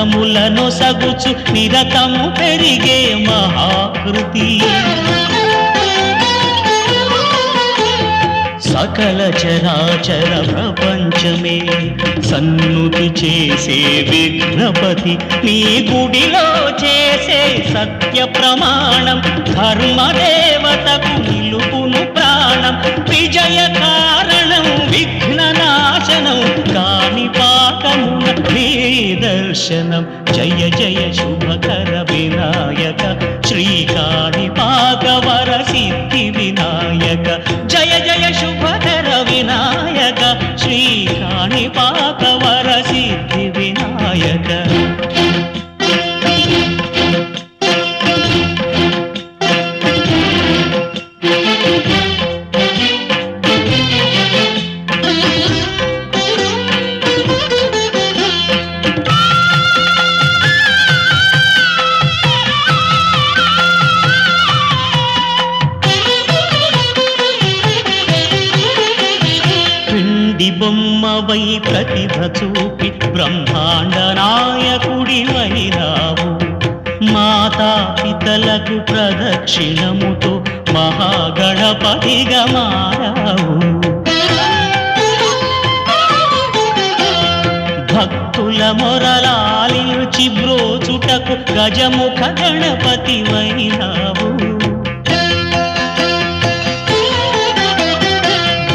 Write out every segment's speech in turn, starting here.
గుణములను సగుచు నిరతము పెరిగే మహాకృతి. సకల చరాచర ప్రపంచమే సన్నుతి చేసే విఘ్నపతి నీ గుడిలో చేసే సత్య ప్రమాణం ధర్మదేవతకు నిలుపును దర్శనం జయ జయ శుభకర బొమ్మవై ప్రతిభ చూపి బ్రహ్మాండ నాయకుడి వైరావు మాతా పితలకు ప్రదక్షిణముతో మహాగణపతిగా మారావు. భక్తుల మొరలాలించి బ్రోచుటకు గజముఖ గణపతి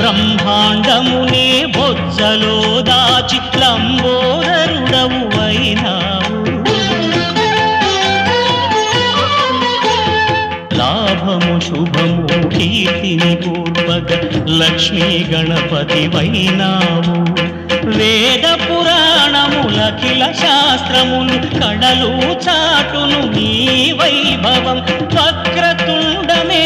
బ్రహ్మాండమునే బొజ్జలో దాచి లంబోదరుడవు అయినావు లాభము శుభము కీర్తిని పూర్వక లక్ష్మీ గణపతి వైనావు వేద పురాణములఖిల శాస్త్రములు కడలు చాటును నీ వైభవం వక్రతుండమే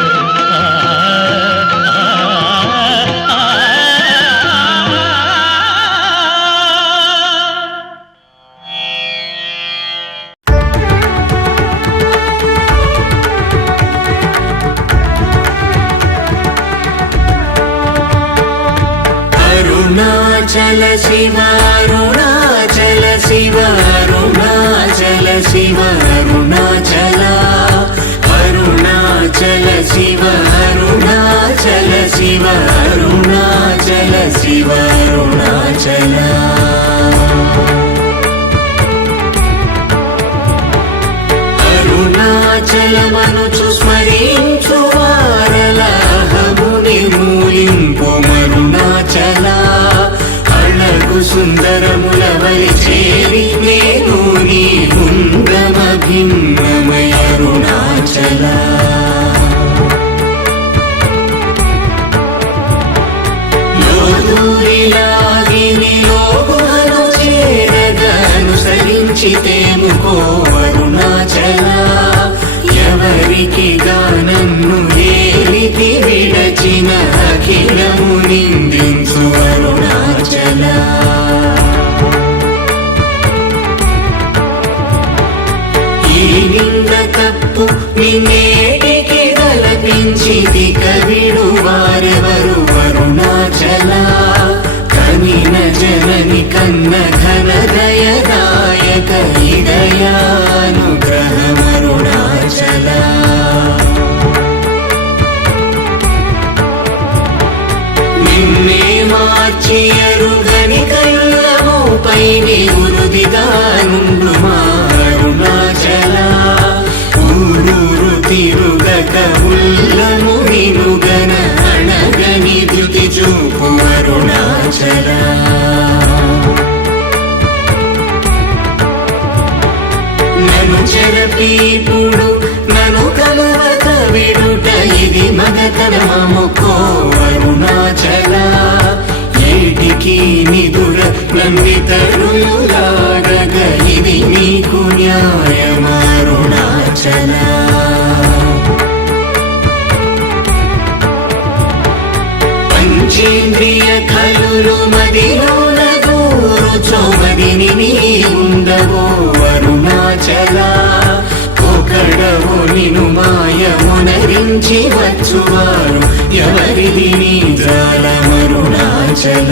అరుణాచల శివ అరుణాచల శివ అరుణాచల శివ అరుణాచల అరుణాచల శివ అరుణాచల శివ అరుణాచల శివ అరుణాచల అరుణాచలమనుచు స్మరించు వారల హముని మూలింపు ఈ నింద తప్పు తిరుగక ఉల్లము అణగని ద్యుతి చూపు అరుణాచల. నను చెరపీపుడు నను కలవక విడుట ఇది మగతరమముకో అరుణాచల. ఏటికి నిదుర నందితరులాగగ ఇది నీకు న్యాయమారుణాచల పంచేంద్రియ కలులు మదిలోన కూరుచోమదిని నీ ఉండవో అరుణాచల. ఒకడవు నిను మాయమునరించి వచ్చువారు. ఎవరిది నీ జాలమరుణాచల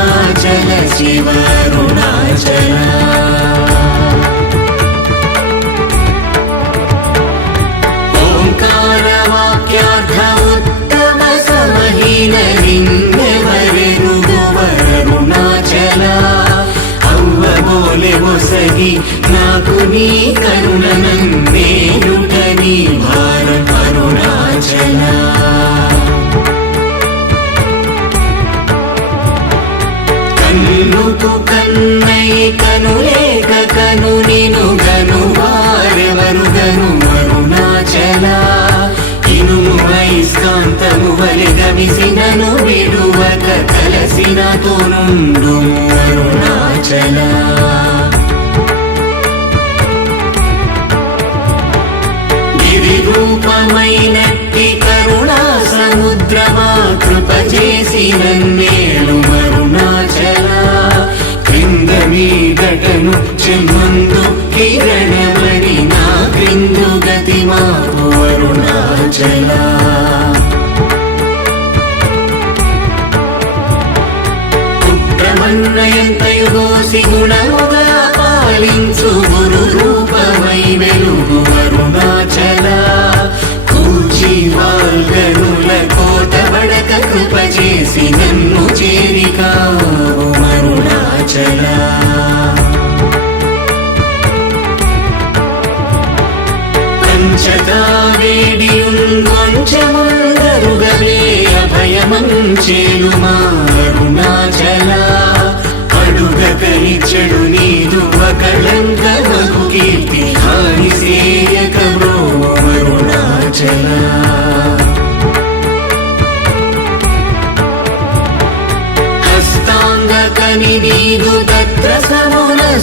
పుత్రమన్నయంతయుగోసి గుణముగా పాలించు గురు రూపమై వెలుగు అరుణాచల. కూచి వాల్గనుల కోట బడక కృప చేసి నన్ను చేరికావు అరుణాచల. పంచదా వేడియుంగొంచెముందరుగవే అభయమంచేలు మారుణాచల అడుగకని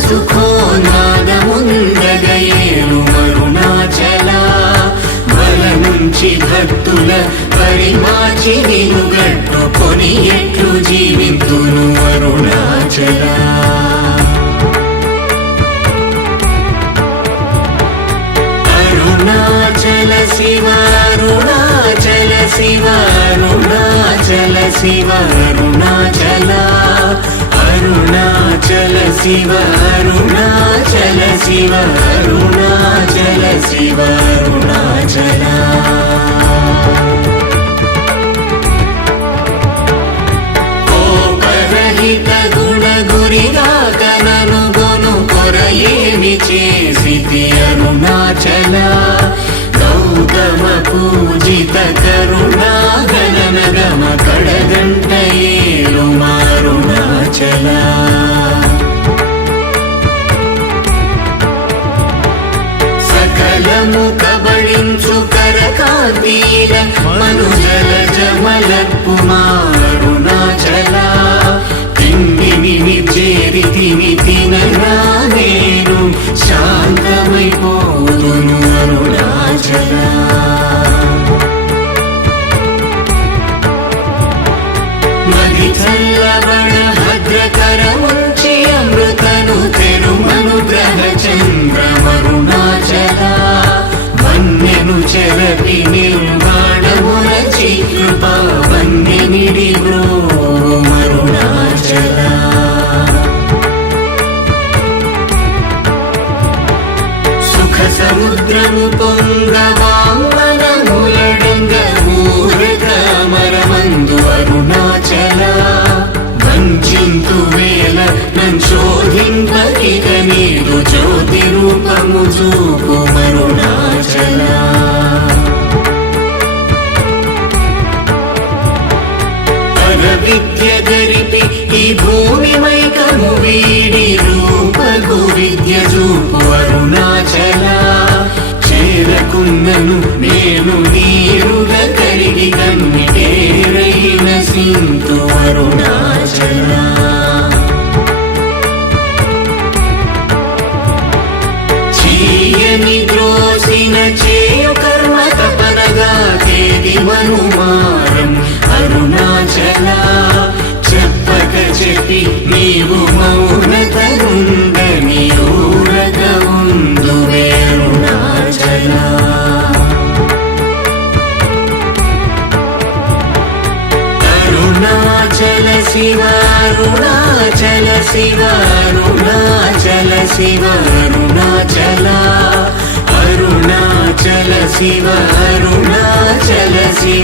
సమున సుఖోనాదముందగయేలు అరుణాచల వల నుంచి భక్తుల పరిమాచి నిను గట్టుకొని ఎట్లు జీవితును అరుణాచల అరుణాచల శివ అరుణాచల శివ అరుణాచల శివ అరుణాచల. అరుణాచల శివ అరుణాచల శివ అరుణాచల శివ అరుణాచల. కోపరహిత గుణ గురిగా కనను గొను కొరయేమి చేసితి అరుణాచల. గౌతమ పూజిత కరుణ మను జల జమల కుమారుణాచల తిమ్మిని నిర్జేరి తిని తినగా నేను. శాంతమైపోదును అరుణాచలా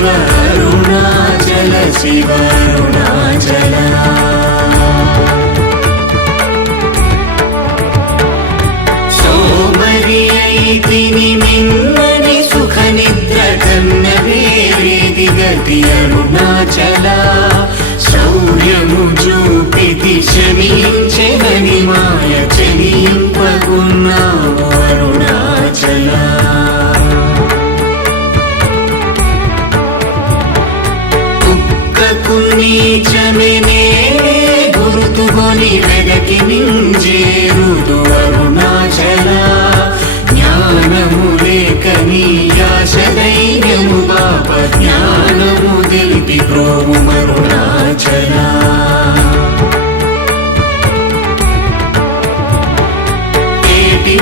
शिव अरुणाचल शिव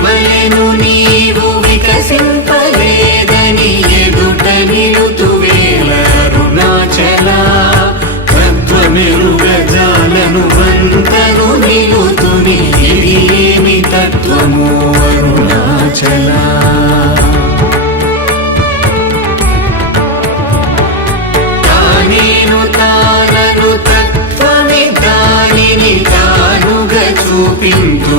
వలెను నీవు వికసింపలేదని ఎదుట నిలుతువేల రుణాచల. తత్వమెరుగ జాలను వంతను నిలుతుని ఇది ఏమి తత్వము? అరుణాచలా. చూపించు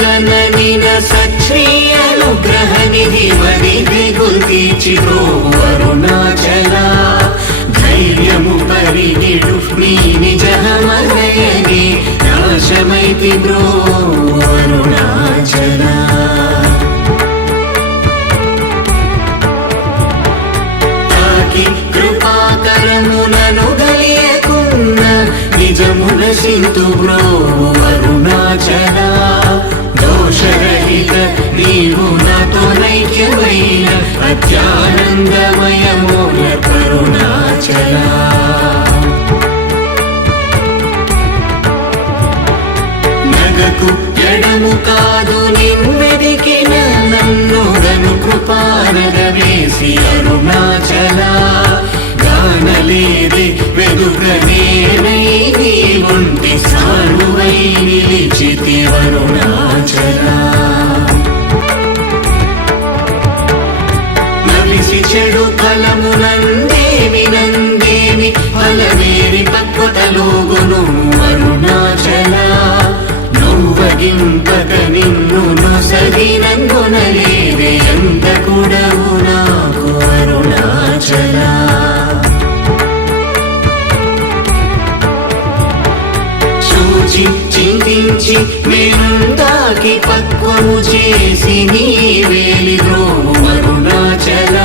ಗಗನನಿನ ಸಚ್ಛಿ ಅನುಗ್ರಹ ನಿಧಿ ಮಡಿಗೆ ಗುಲ್ತಿಚಿರೋ ವರುಣಾಚಲ ಧೈರ್ಯಮು ಪರಿಗಿಡು ನೀ ನಿಜ ಹೃದಯಗೆ ನಾಶಮೈತಿ ಬ್ರೋ చింతించి మేనుందాకి పక్వము చేసి నీ వేలి రోము అరుణాచల.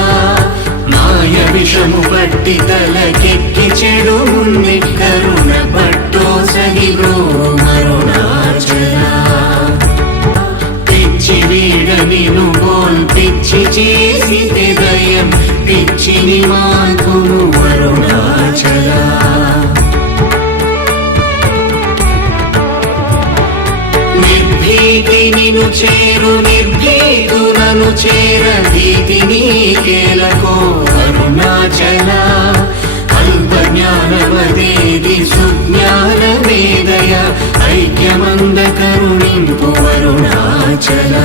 మాయ విషము పట్టి తలకెక్కి చెడు ముంది కరుణ పట్టో సగి రోము అరుణాచల. పిచ్చి వీడ నిను బోల్ పిచ్చి చేసి దయం పిచ్చిని మాకు అరుణాచల. నిర్భీతి నిను చేరు నిర్భీతులను చేర. భీతి నీకేలకో అరుణాచల అల్ప సుజ్ఞాన వేదయ ఐక్యమంద కరుణింపు అరుణాచల